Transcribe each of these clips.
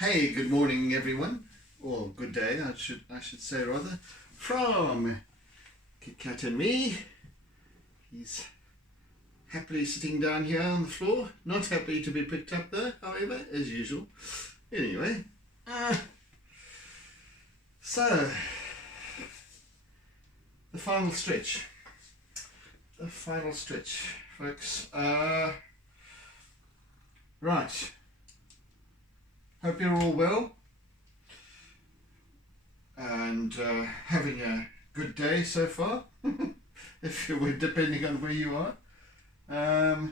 Hey, good morning, everyone, or good day, I should say rather, from Kit Kat and me. He's happily sitting down here on the floor, not happy to be picked up though, however, as usual. Anyway, so the final stretch, folks. Right. Hope you're all well and having a good day so far, if you were, depending on where you are.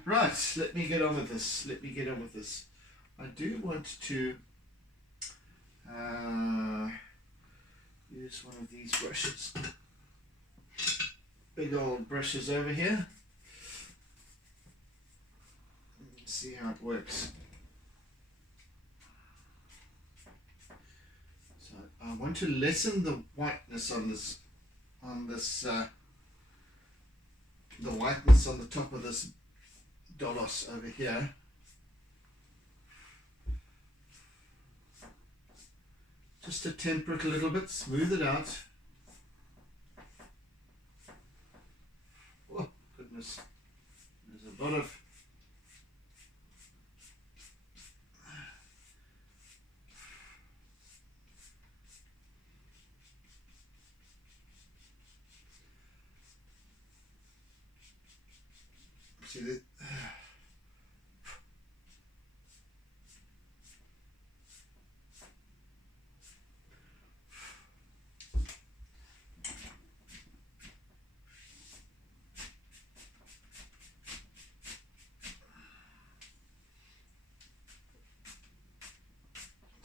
Right, let me get on with this. I do want to use one of these brushes. Big old brushes over here. Let's see how it works. I want to lessen the whiteness on this, the whiteness on the top of this Dolos over here. Just to temper it a little bit, smooth it out. Oh goodness, there's a lot of see that.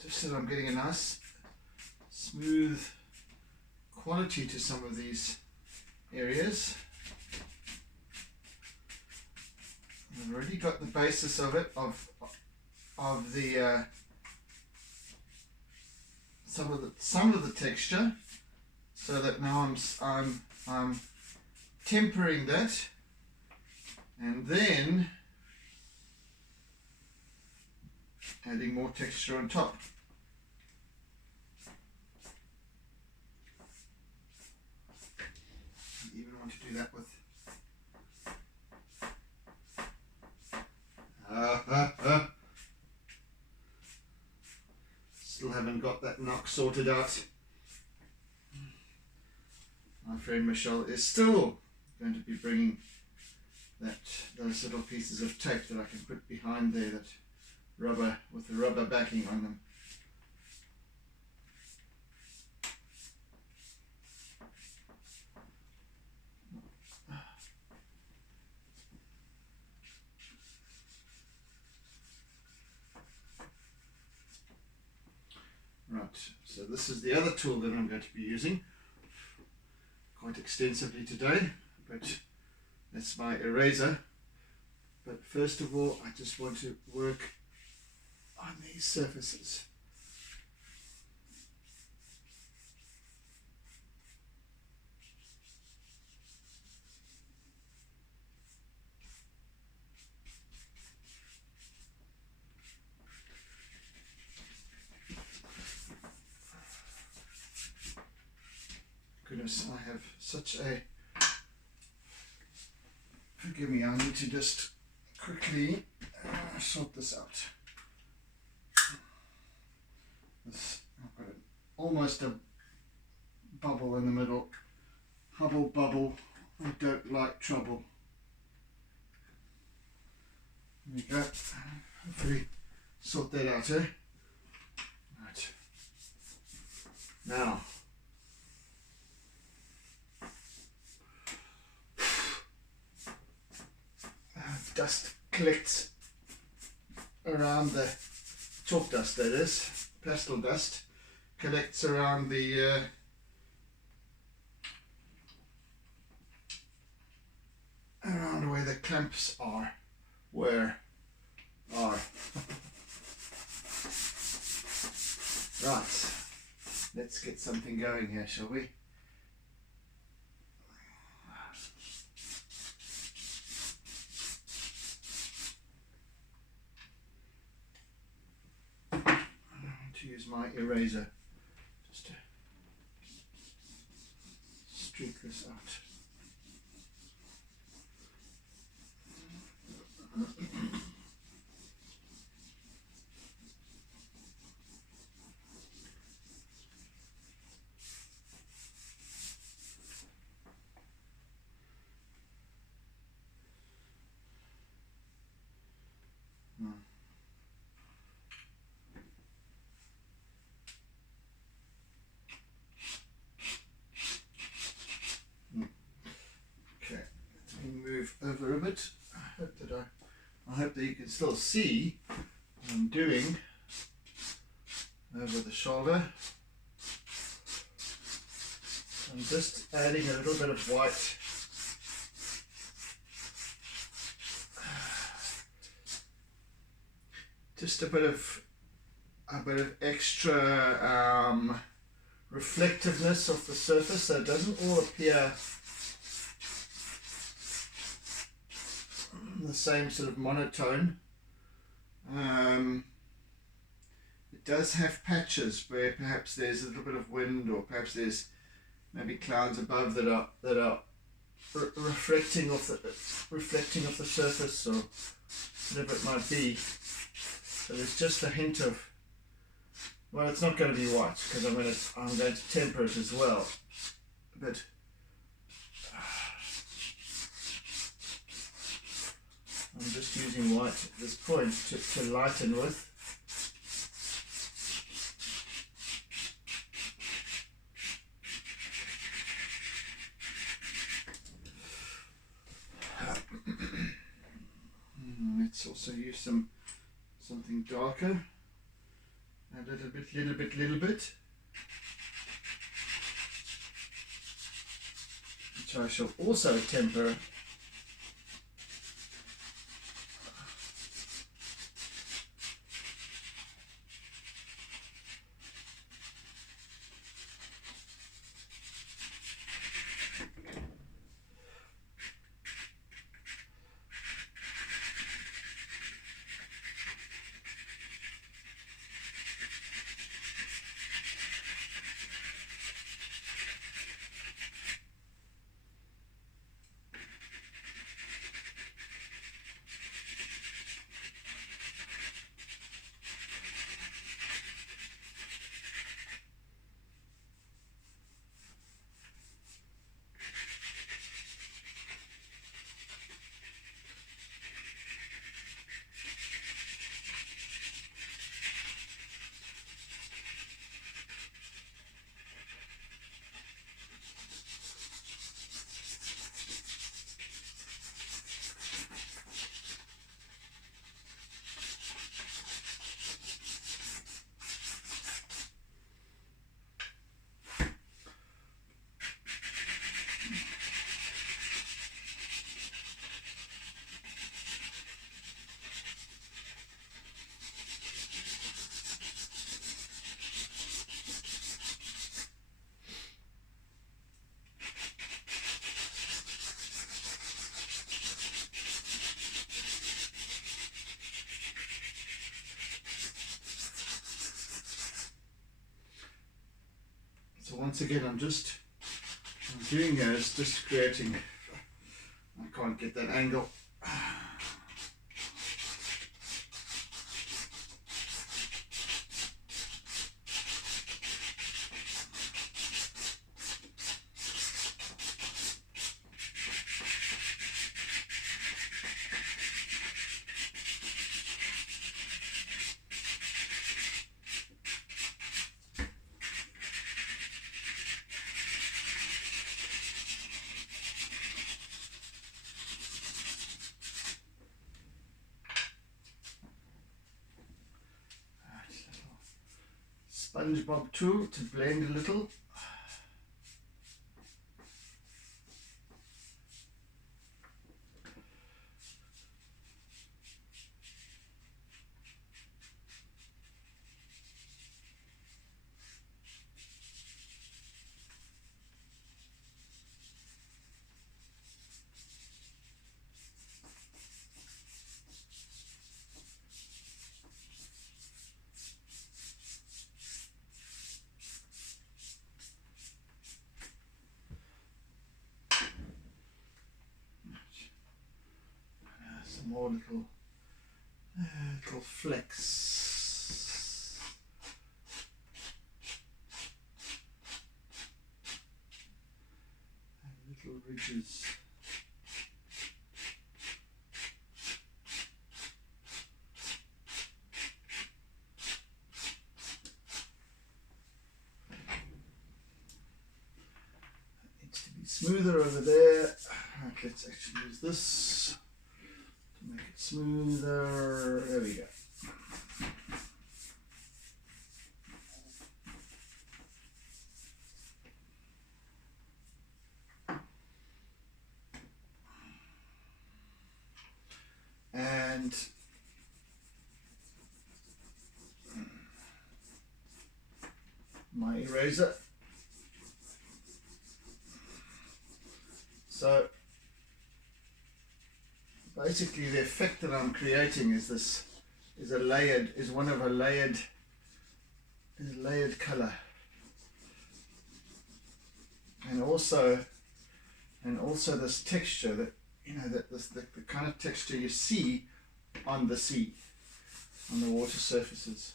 Just so that I'm getting a nice smooth quality to some of these areas. I've already got the basis of it, of the some of the texture, so that now I'm tempering that, and then adding more texture on top. I even want to do that with still haven't got that knock sorted out. My friend Michelle is still going to be bringing those little pieces of tape that I can put behind there, that rubber, with the rubber backing on them. Right, so this is the other tool that I'm going to be using quite extensively today, but that's my eraser. But first of all, I just want to work on these surfaces. Goodness, I have such a, forgive me, I need to just quickly sort this out. I've got almost a bubble in the middle. Hubble bubble, I don't like trouble. There we go. Hopefully sort that out, eh? Right. Now, dust collects around the chalk dust, that is, pastel dust collects around the around where the clamps are, right, let's get something going here, shall we? my eraser just to streak this out. Okay, let me move over a bit. I hope that you can still see what I'm doing over the shoulder. I'm just adding a little bit of white just a bit of extra reflectiveness of the surface, so it doesn't all appear the same sort of monotone. It does have patches where perhaps there's a little bit of wind, or perhaps there's maybe clouds above that are reflecting off the surface, or whatever it might be. So there's just a hint of, well, it's not going to be white because I'm going to temper it as well, but I'm just using white at this point to lighten with. Let's also use something darker. A little bit, which I shall also temper. So once again, I'm doing here is just creating, I can't get that angle. SpongeBob tool to blend a little. some more little flecks. And little ridges. Smoother over there. Right, let's actually use this to make it smoother. There we go. And my eraser. So basically the effect that I'm creating is one of a layered color, and also this texture that the kind of texture you see on the sea, on the water surfaces.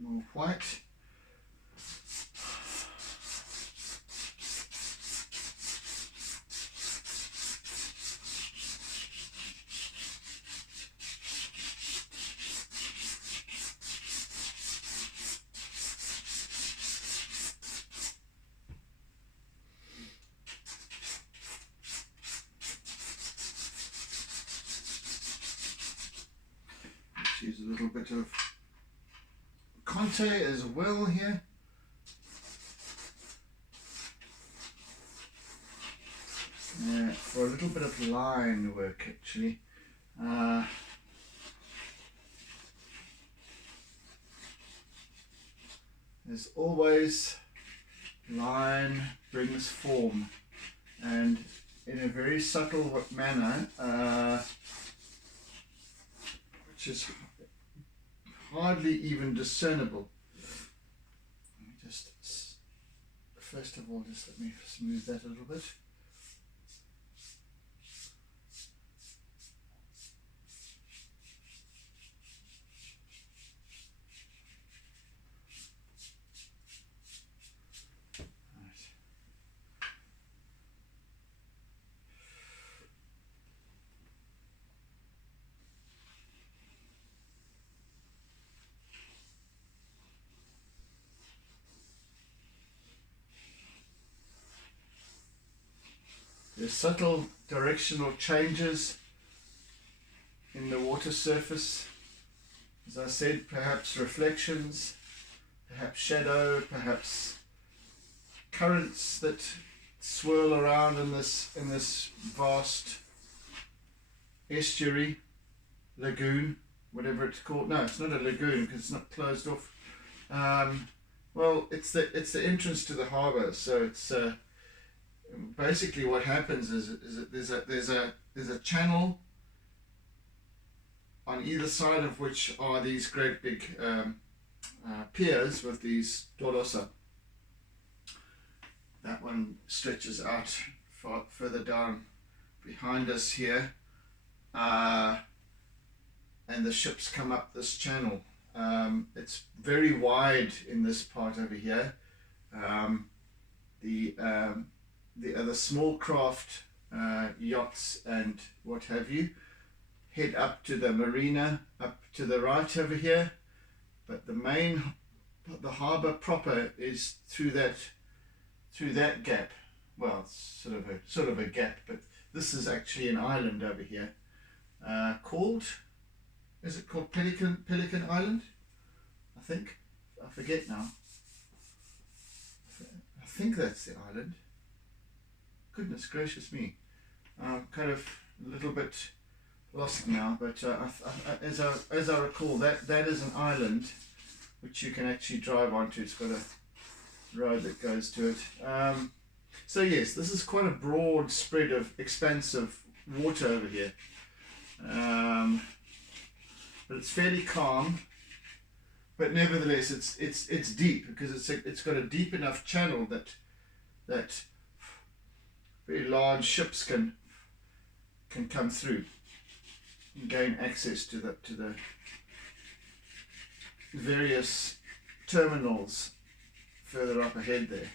More white. Let's use a little bit of Conte as well here. For a little bit of line work actually. As always, line brings form, and in a very subtle manner, which is hardly even discernible. Let me just, first of all, just let me smooth that a little bit. There's subtle directional changes in the water surface. As I said, perhaps reflections, perhaps shadow, perhaps currents that swirl around in this vast estuary, lagoon, whatever it's called. No, it's not a lagoon because it's not closed off. Well, it's the entrance to the harbour, so it's basically what happens is that there's a channel on either side of which are these great big piers with these Dolosse. That one stretches out further down behind us here, and the ships come up this channel. It's very wide in this part over here. The other small craft, yachts and what have you, head up to the marina up to the right over here, but the harbour proper is through through that gap. Well, it's sort of a gap, but this is actually an island over here, called, is it called Pelican Island? I think, I forget now. I think that's the island. Goodness gracious me, I'm kind of a little bit lost now, but as I recall, that is an island which you can actually drive onto. It's got a road that goes to it. So yes, this is quite a broad spread of expansive water over here, but it's fairly calm. But nevertheless, it's deep, because it's got a deep enough channel that very large ships can come through and gain access to the various terminals further up ahead there.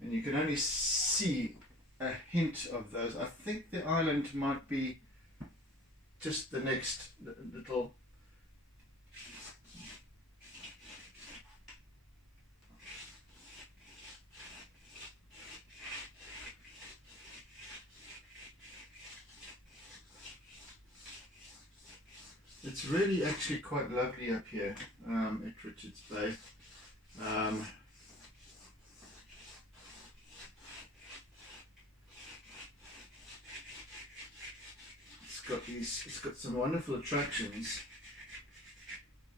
And you can only see a hint of those. I think the island might be just the next little it's really actually quite lovely up here at Richards Bay. It's got some wonderful attractions.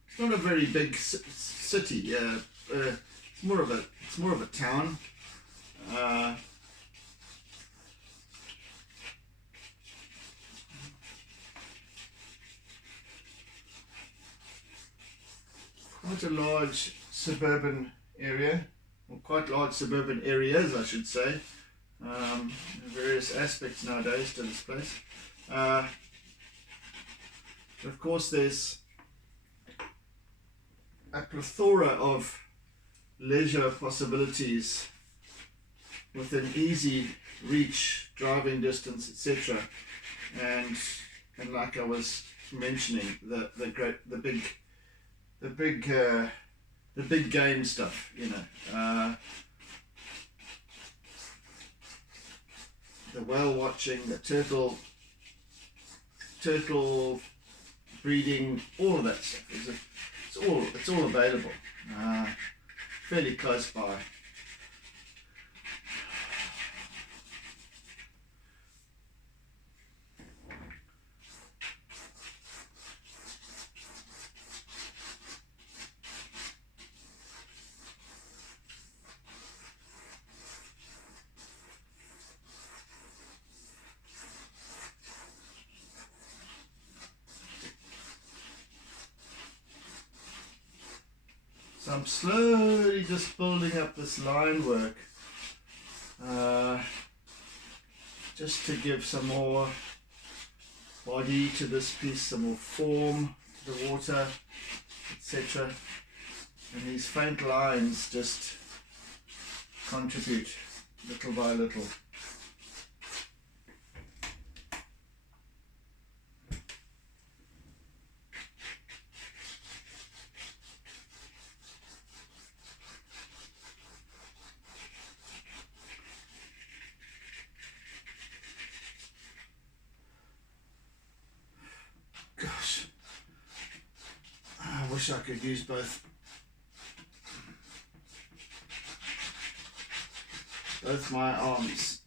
It's not a very big city. It's more of a town. Quite a large suburban area, or quite large suburban areas, I should say. Various aspects nowadays to this place. Of course, there's a plethora of leisure possibilities within easy reach, driving distance, etc. And like I was mentioning, the big game stuff, you know. The whale watching, the turtle breeding, all of that stuff. It's all available, fairly close by. So I'm slowly just building up this line work, just to give some more body to this piece, some more form to the water, etc. And these faint lines just contribute little by little. Gosh, I wish I could use both my arms.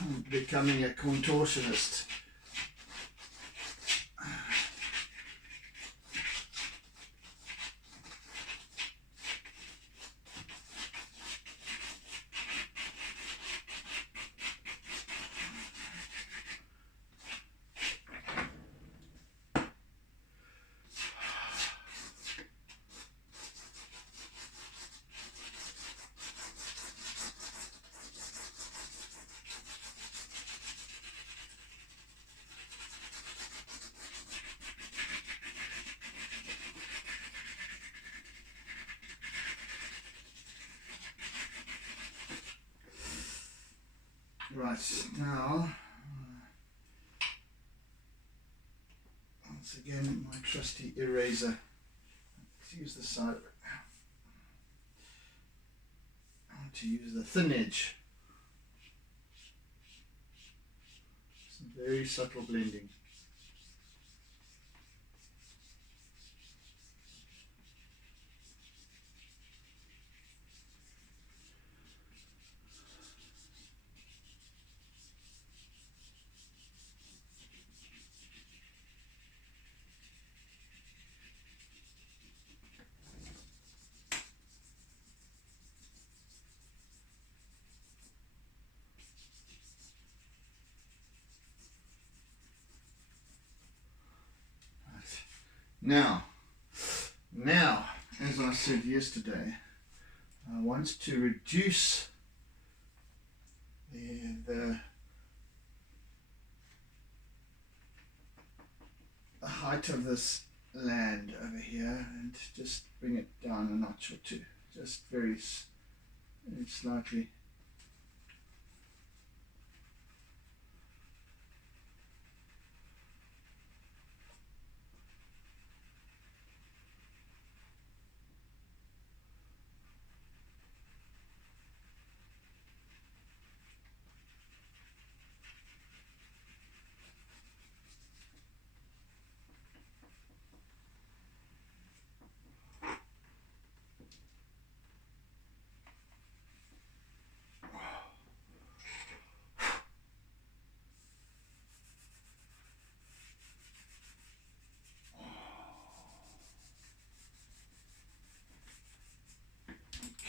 I'm becoming a contortionist. Right, now let's Once again, my trusty eraser. Let's use the side of it. I want to use the thin edge. Some very subtle blending. Now, as I said yesterday, I want to reduce the height of this land over here and just bring it down a notch or two, just very slightly.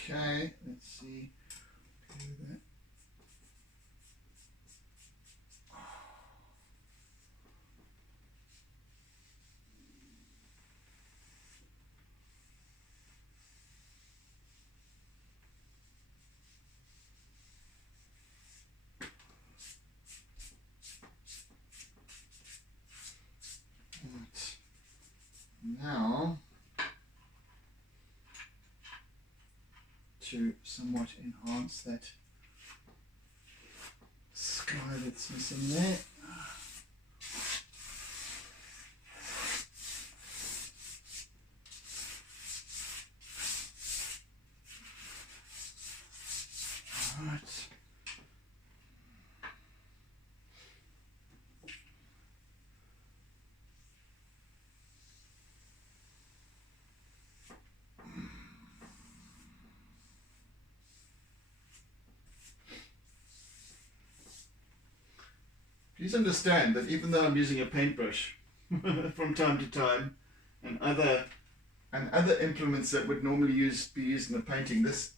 Okay, let's see. Do that. Right. Now, to somewhat enhance that sky that's missing there. Right. Please understand that even though I'm using a paintbrush from time to time, and other implements that would normally be used in a painting, this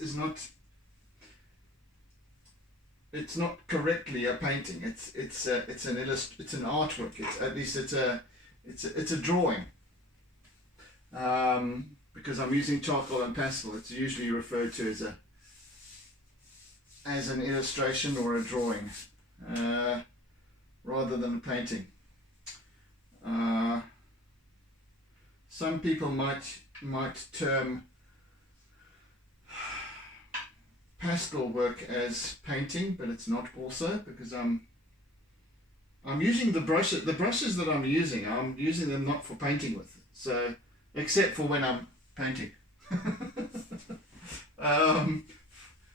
is not. It's not correctly a painting. It's an artwork. It's a drawing. Because I'm using charcoal and pastel, it's usually referred to as an illustration or a drawing. Rather than a painting. Some people might term pastel work as painting, but it's not also, because I'm using the brushes that I'm using them not for painting with, so except for when I'm painting.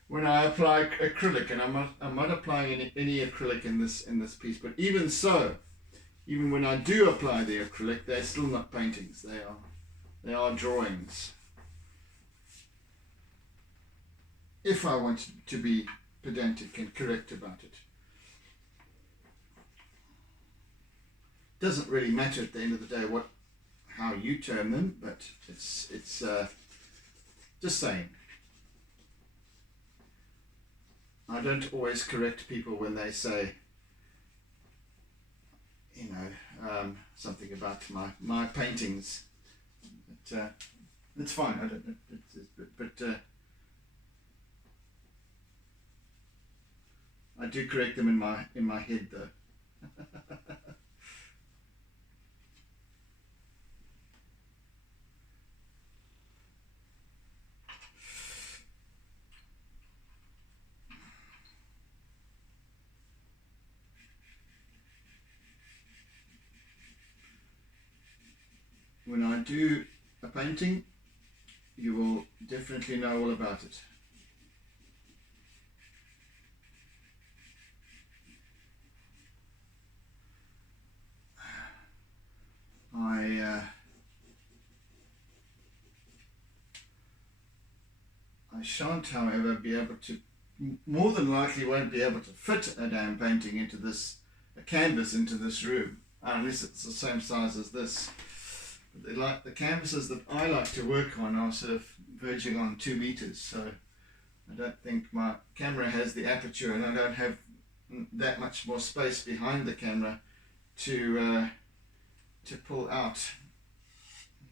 When I apply acrylic, and I'm not applying any acrylic in this piece, but even so, even when I do apply the acrylic, they're still not paintings. They are drawings. If I want to be pedantic and correct about it. Doesn't really matter at the end of the day how you term them, but it's just saying. I don't always correct people when they say, something about my paintings. But, it's fine. I don't know. But I do correct them in my head though. when I do a painting, you will definitely know all about it. I shan't, however, be able to, more than likely won't be able to fit a damn painting into this, a canvas into this room, unless it's the same size as this. But the canvases that I like to work on are sort of verging on 2 meters, so I don't think my camera has the aperture, and I don't have that much more space behind the camera to pull out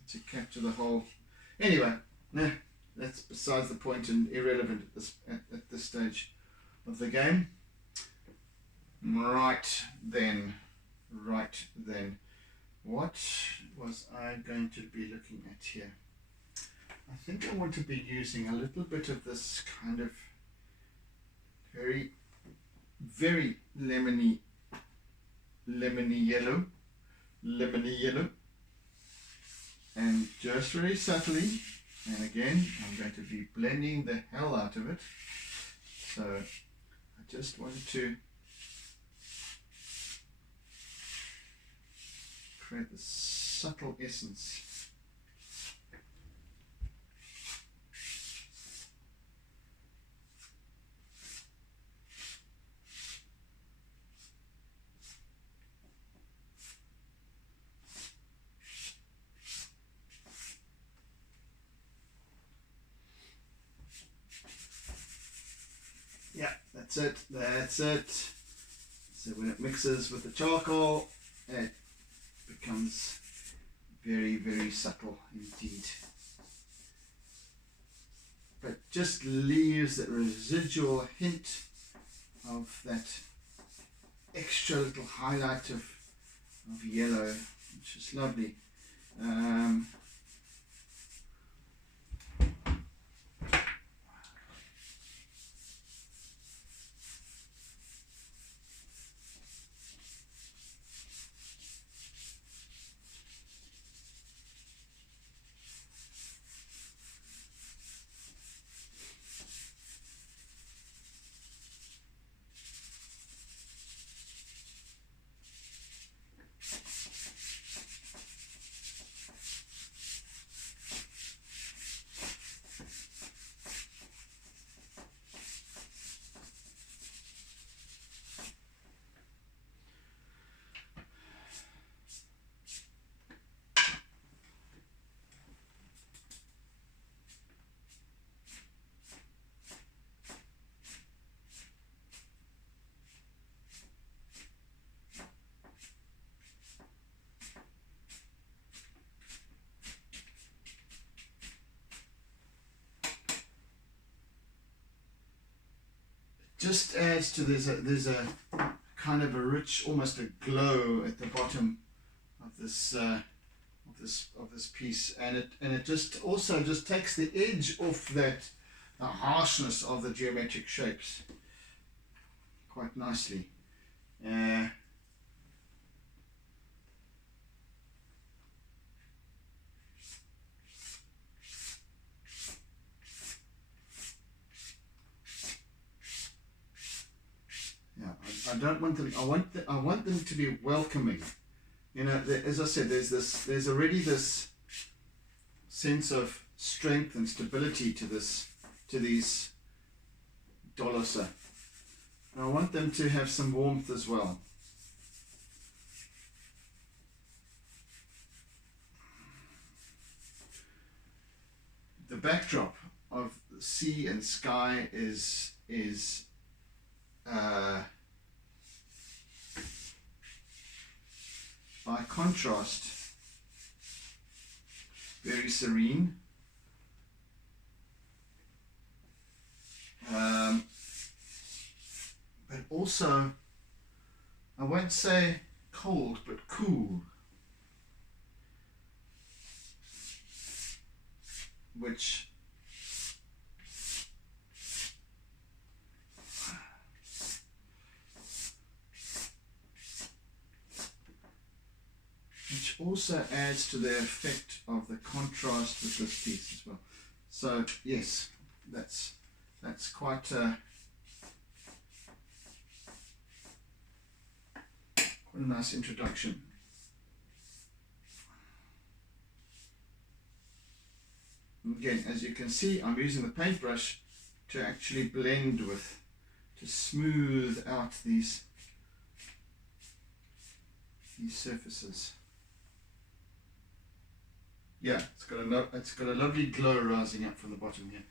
to capture the whole. Anyway, nah, that's besides the point and irrelevant at this stage of the game. Right then, what was I going to be looking at here? I think I want to be using a little bit of this kind of very, very lemony yellow, and just very subtly, and again I'm going to be blending the hell out of it. So I just wanted to create this subtle essence. Yeah, that's it. So when it mixes with the charcoal, it becomes very, very subtle indeed. But just leaves that residual hint of that extra little highlight of yellow, which is lovely. Just adds to there's a kind of a rich, almost a glow at the bottom of this piece, and it just also just takes the edge off the harshness of the geometric shapes quite nicely. I don't want them. I want them to be welcoming. You know, as I said, there's already this sense of strength and stability to these Dolosse. And I want them to have some warmth as well. The backdrop of sea and sky is by contrast very serene, but also, I won't say cold, but cool, which which also adds to the effect of the contrast with this piece as well. So yes, that's quite a nice introduction. Again, as you can see, I'm using the paintbrush to actually blend with, to smooth out these surfaces. Yeah, it's got a lovely glow rising up from the bottom here.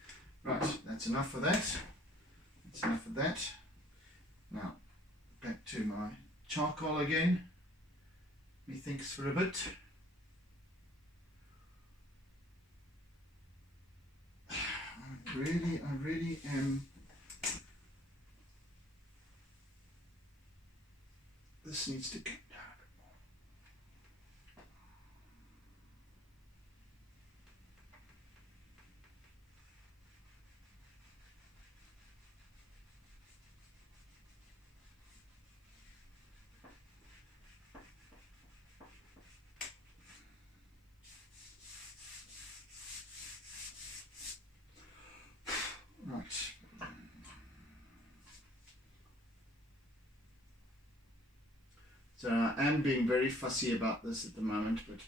Right, that's enough of that. That's enough of that. Now, back to my charcoal again. Methinks for a bit. I really am. This needs to come down a bit more. Right. So I am being very fussy about this at the moment, but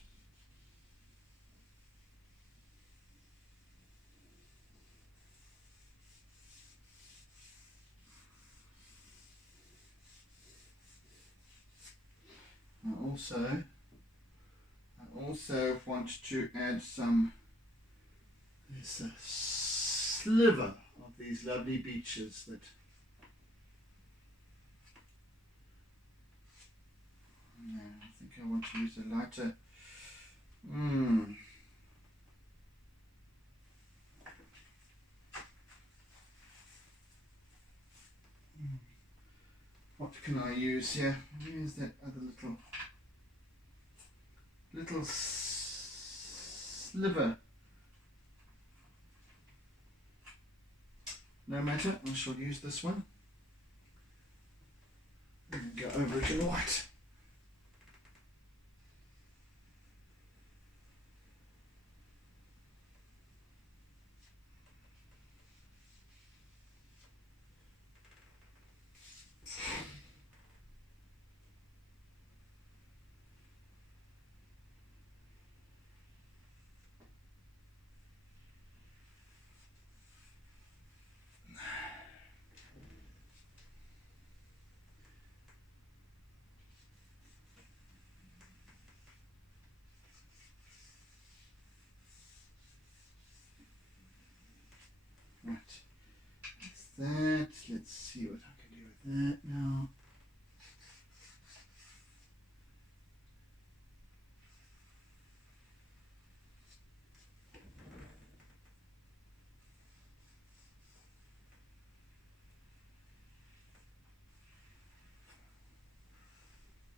I also want to add some, there's a sliver of these lovely beaches that no, I think I want to use a lighter. What can I use here? Use that other little sliver. No matter, I shall use this one. And go over it in white. Right, that's that. Let's see what I can do with that now.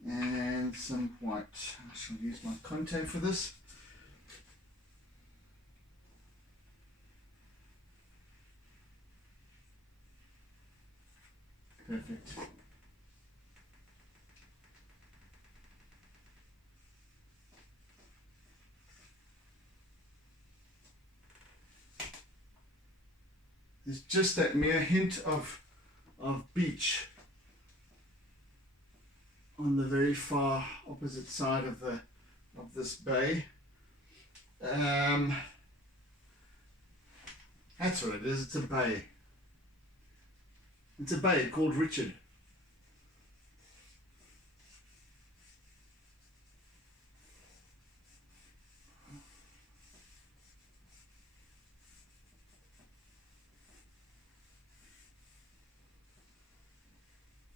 And some white. I shall use my Conte for this. Perfect. There's just that mere hint of beach on the very far opposite side of this bay. That's what it is. It's a bay. It's a bay called Richard.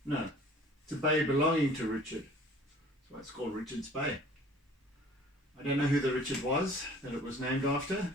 No, it's a bay belonging to Richard. That's why it's called Richard's Bay. I don't know who the Richard was that it was named after.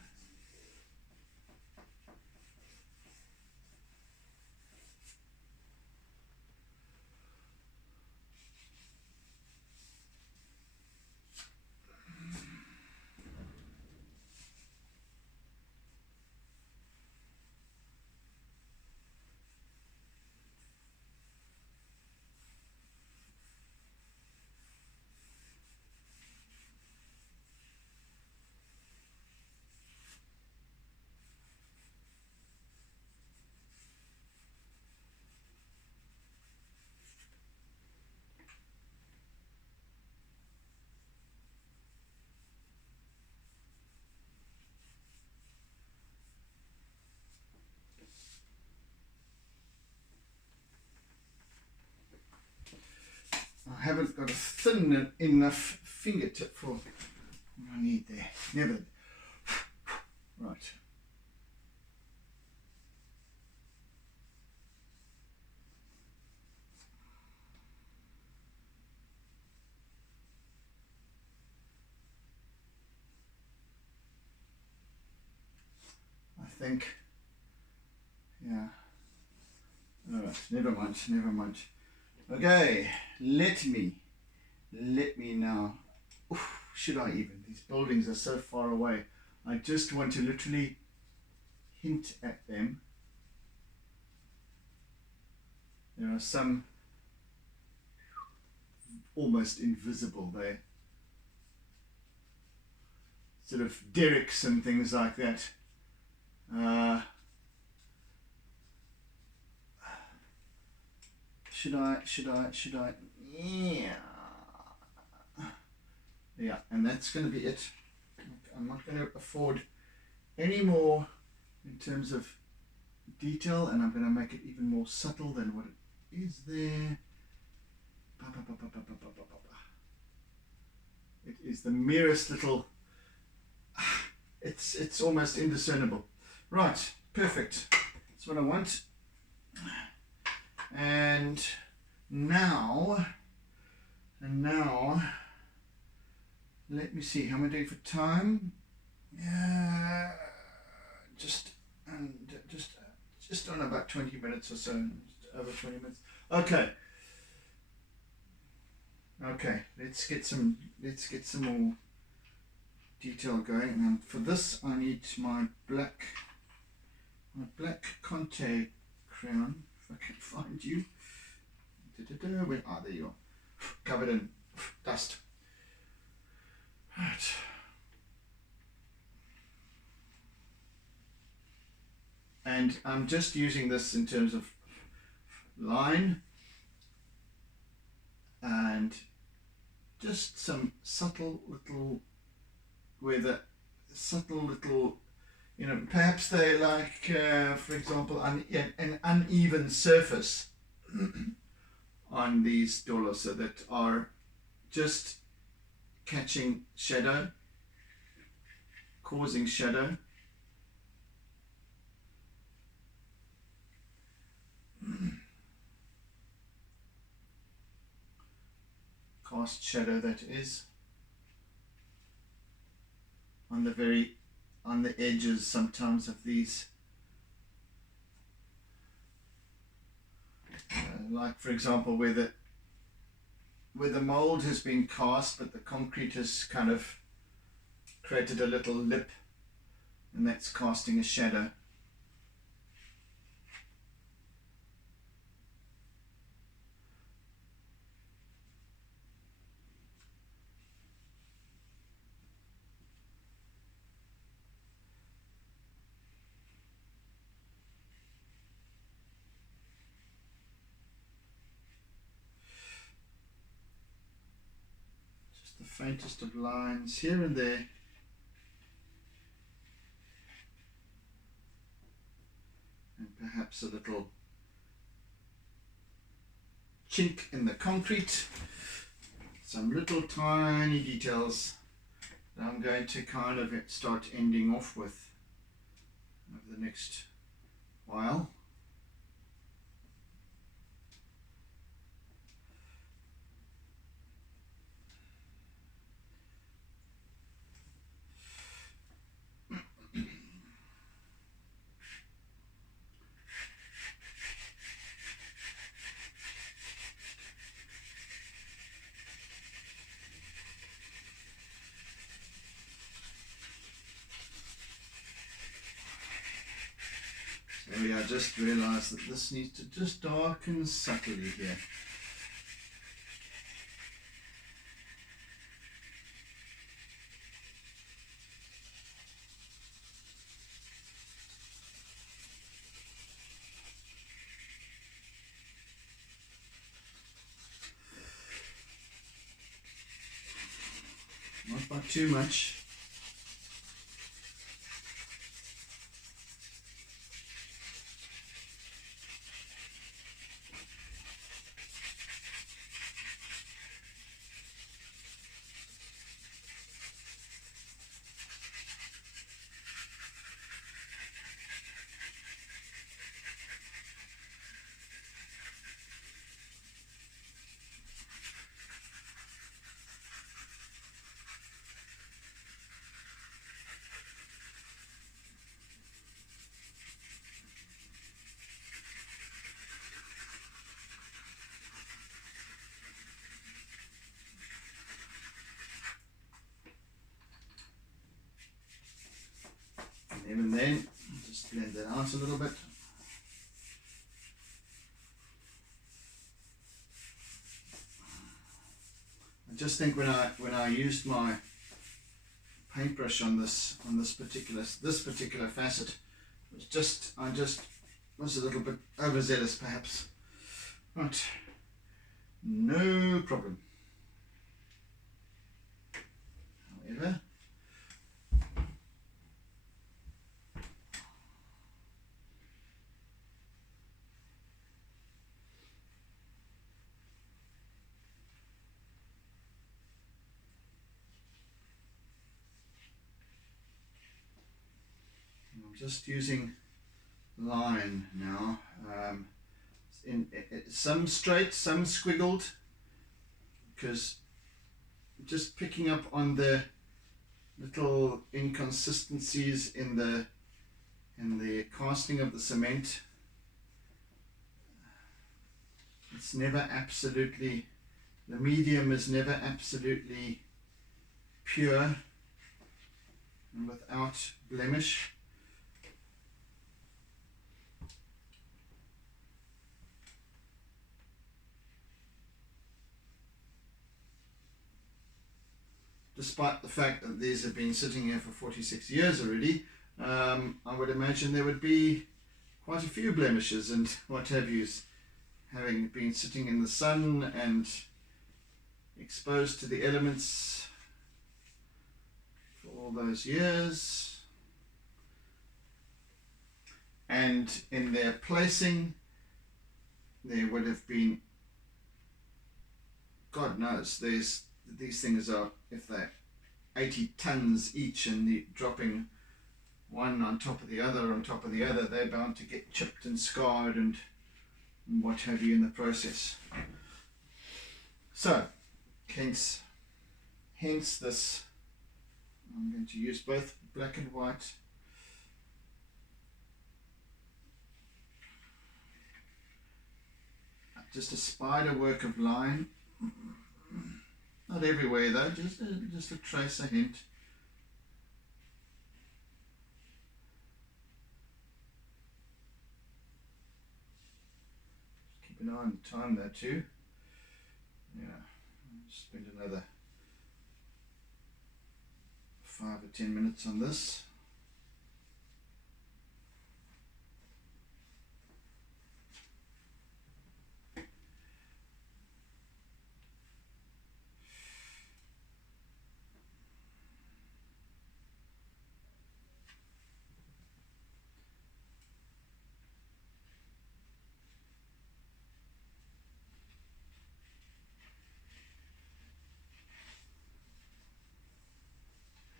haven't got a thin enough fingertip for what I need there. Never. Right. I think, yeah. All right, never mind, never mind. Okay, let me now. Oof, should I even? These buildings are so far away. I just want to literally hint at them. There are some almost invisible. They're sort of derricks and things like that. Should I? Yeah, and that's going to be it. I'm not going to afford any more in terms of detail, and I'm going to make it even more subtle than what it is there. It is the merest little, it's almost indiscernible. Right, perfect. That's what I want. And now, let me see, how am I doing for time? Just on about 20 minutes or so, just over 20 minutes. Okay, let's get some more detail going. And for this, I need my black Conte crayon, if I can find you. Where, there you are, covered in dust. Right. And I'm just using this in terms of line and just some subtle little, you know, perhaps they like, for example, an uneven surface on these Dolosse that are just catching shadow, causing shadow. Cast shadow, that is, on the edges sometimes of these, like for example where the mold has been cast but the concrete has kind of created a little lip, and that's casting a shadow. Just the faintest of lines here and there. And perhaps a little chink in the concrete. Some little tiny details that I'm going to kind of start ending off with over the next while. I just realized that this needs to just darken subtly here. Not by too much. Even then, just blend that out a little bit. I just think when I used my paintbrush on this particular facet, it was I was a little bit overzealous perhaps. Right, no problem. However, I'm just using line now. Some straight, some squiggled, because just picking up on the little inconsistencies in the casting of the cement. It's never absolutely, the medium is never absolutely pure and without blemish. Despite the fact that these have been sitting here for 46 years already, I would imagine there would be quite a few blemishes and what have yous, having been sitting in the sun and exposed to the elements for all those years. And in their placing, there would have been, God knows, these things are, if they're 80 tons each and dropping one on top of the other, they're bound to get chipped and scarred and what have you in the process. So, hence this, I'm going to use both black and white. Just a spider work of line. Not everywhere though, just a trace, a hint. Keep an eye on the time there too. Yeah, I'll spend another 5 or 10 minutes on this.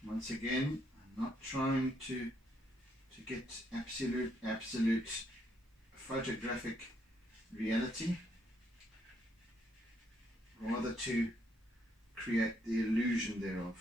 Once again, I'm not trying to get absolute photographic reality, rather to create the illusion thereof.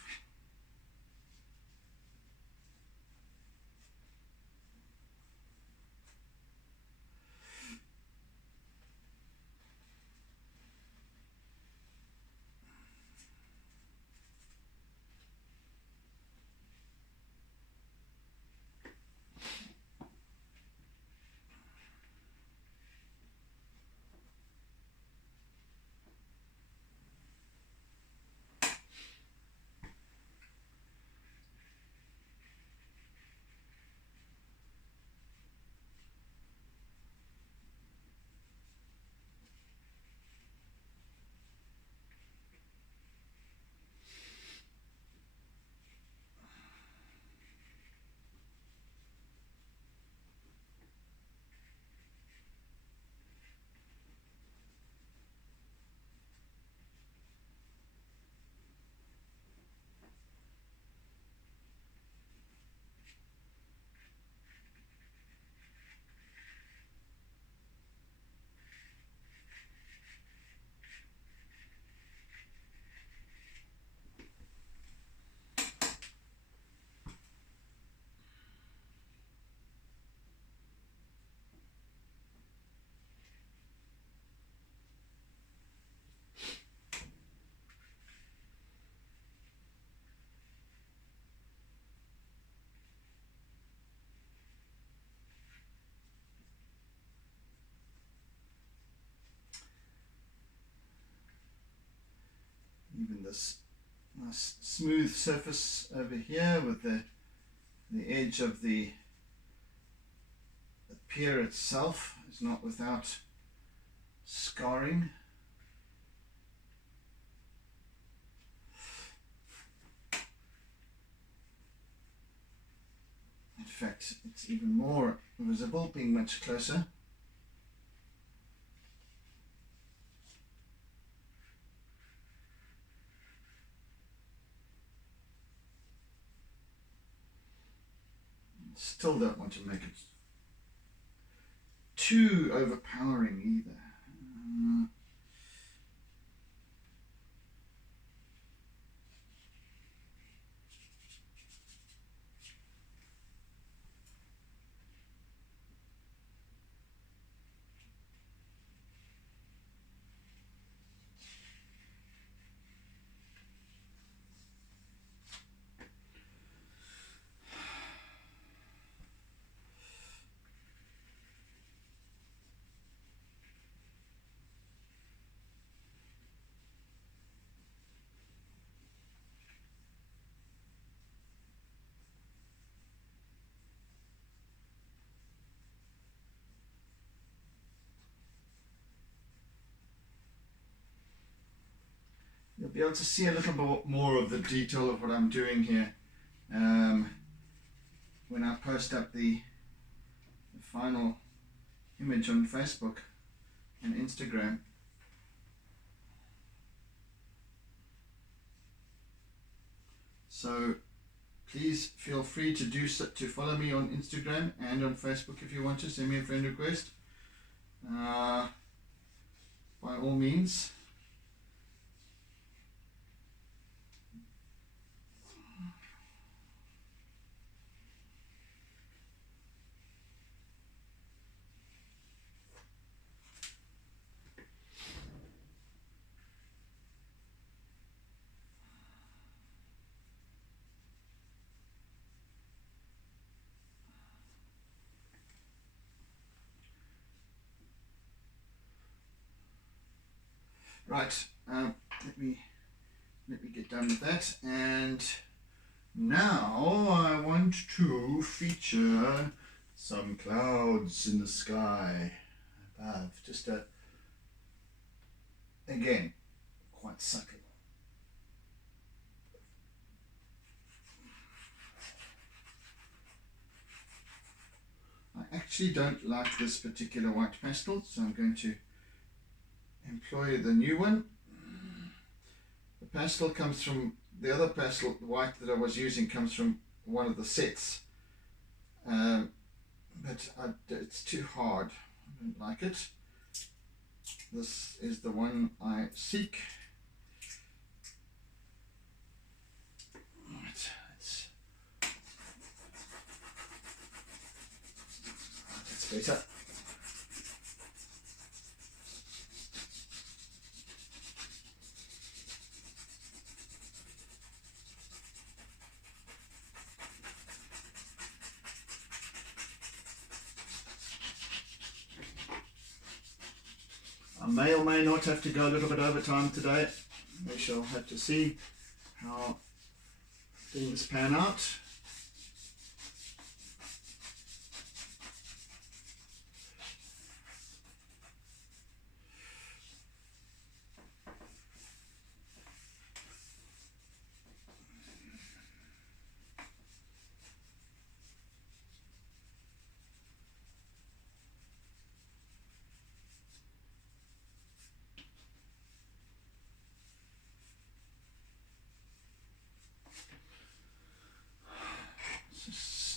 this nice smooth surface over here with the edge of the pier itself is not without scarring. In fact, it's even more visible being much closer. Still don't want to make it too overpowering either. You'll be able to see a little bit more of the detail of what I'm doing here when I post up the final image on Facebook and Instagram. So please feel free to follow me on Instagram and on Facebook if you want to. Send me a friend request. By all means. Right, let me get done with that, and now I want to feature some clouds in the sky above. Just again, quite subtle. I actually don't like this particular white pastel, so I'm going to employ the new one. The pastel comes from the other pastel, the white that I was using comes from one of the sets, but it's too hard. I don't like it. This is the one I seek. Right, that's better. I may or may not have to go a little bit over time today. We shall have to see how things pan out.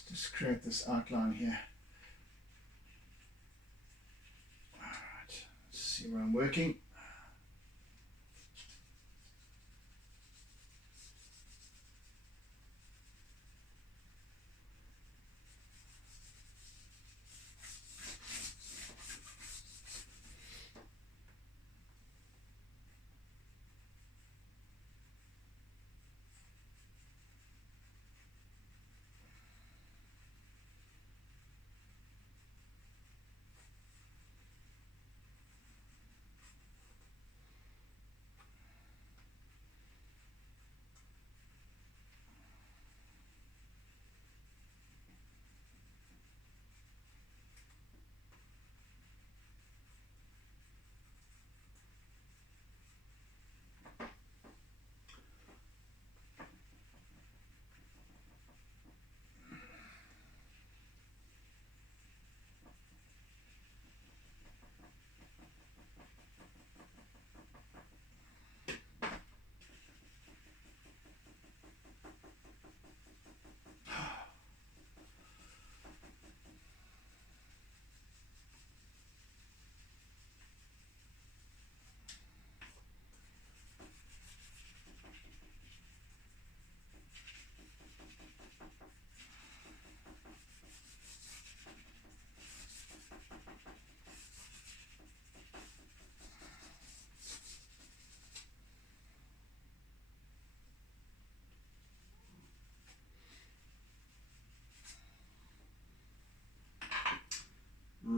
Just create this outline here. Alright, let's see where I'm working.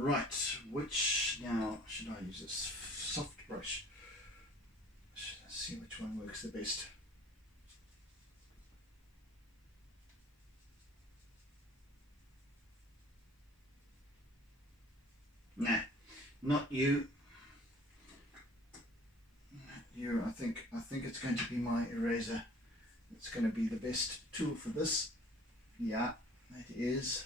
Right, which now should I use? This soft brush. Let's see which one works the best. Nah, not you. Not you. I think it's going to be my eraser. It's going to be the best tool for this. Yeah, it is.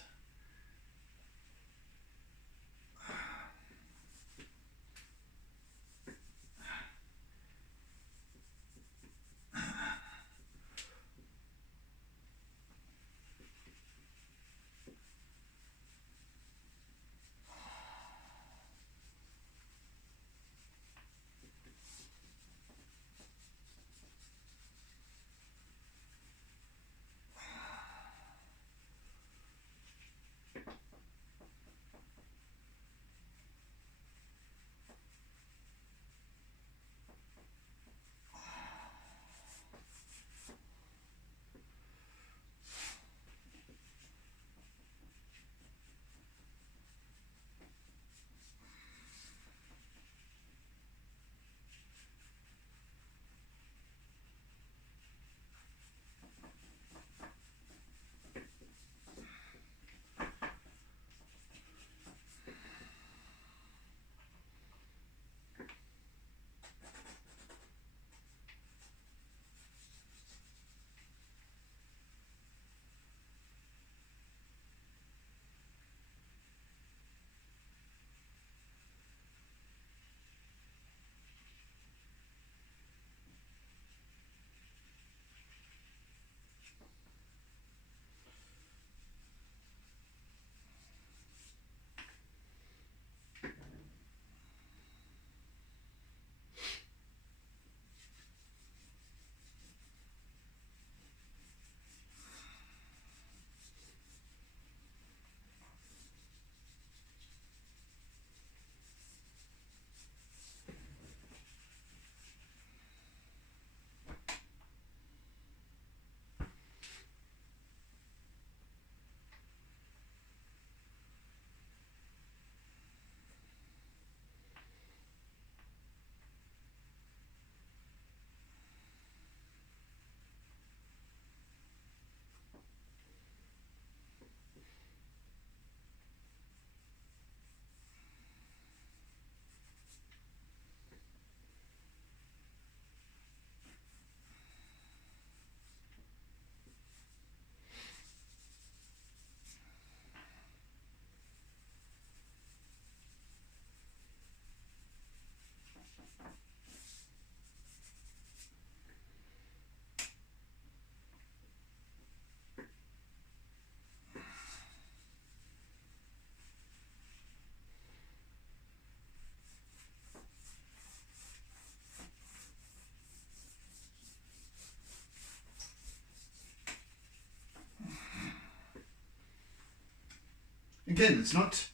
Again, it's not,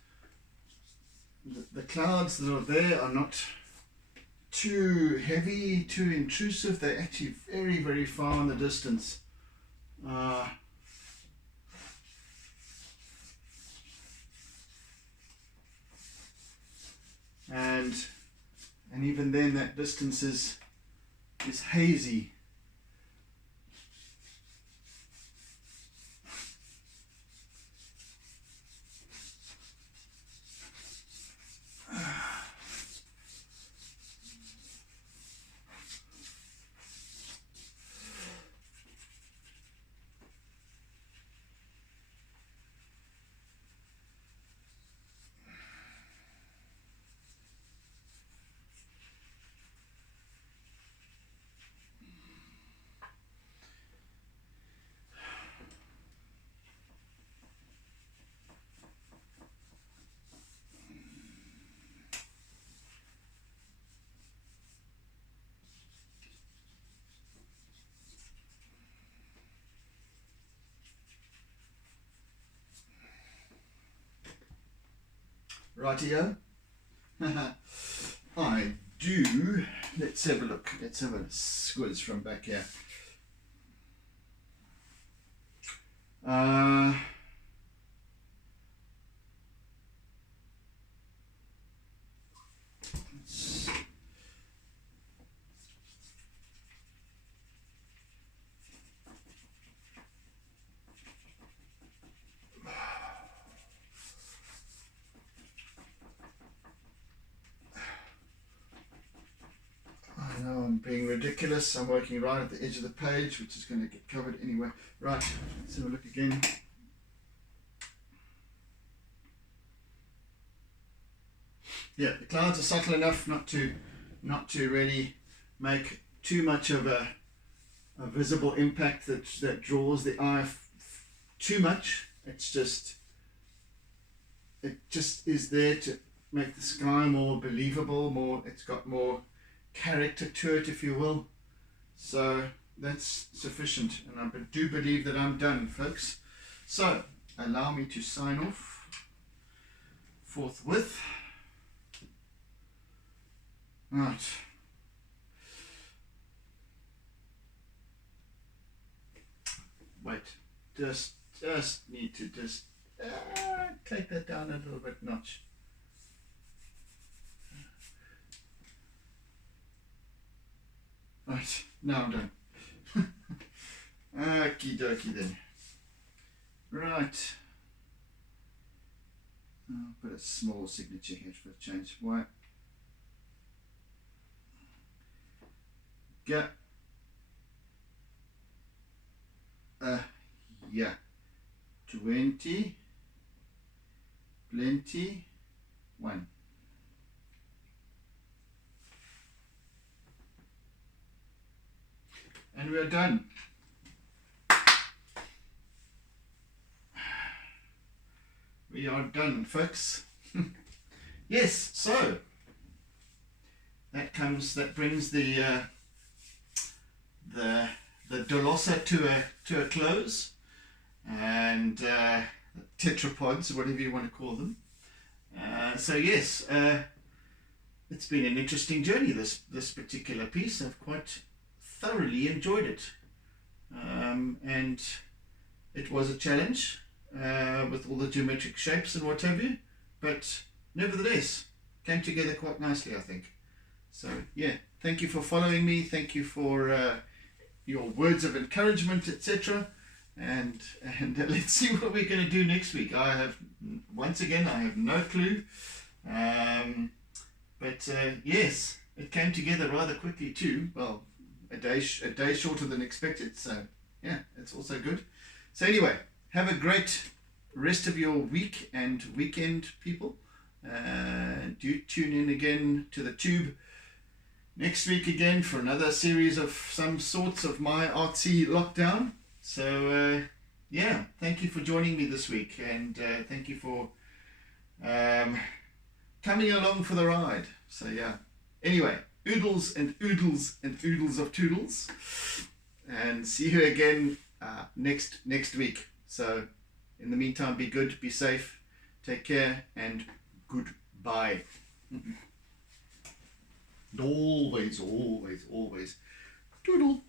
the clouds that are there are not too heavy, too intrusive. They're actually very, very far in the distance. And even then that distance is hazy. Rightio. I do. Let's have a look. Let's have a squiz from back here. ridiculous. I'm working right at the edge of the page, which is going to get covered anyway. Right, let's have a look again. Yeah, the clouds are subtle enough not to really make too much of a visible impact that draws the eye too much. It just is there to make the sky more believable, it's got more character to it, if you will. So that's sufficient, and I do believe that I'm done, folks. So allow me to sign off forthwith. Right. Wait, just need to take that down a little bit notch. Right, now I'm done. Okie dokie then. Right. I'll put a small signature here for a change. Why? Go. Yeah. 20. Plenty. 1. And we're done. We are done, folks. Yes, so that brings the Dolosse to a close, and tetrapods, whatever you want to call them. So yes, it's been an interesting journey, this particular piece. I've quite thoroughly enjoyed it, and it was a challenge with all the geometric shapes and what have you, but nevertheless came together quite nicely, I think. So yeah, thank you for following me, thank you for your words of encouragement, etc. And let's see what we're going to do next week. I have no clue, but yes, it came together rather quickly too. Well, a day shorter than expected, so yeah, it's also good. So anyway, have a great rest of your week and weekend, people. Do tune in again to the tube next week again for another series of some sorts of my artsy lockdown. So yeah, thank you for joining me this week, and thank you for coming along for the ride. So yeah, anyway, oodles and oodles and oodles of toodles, and see you again next week. So in the meantime, be good, be safe, take care, and goodbye. Always, always, always. Doodle.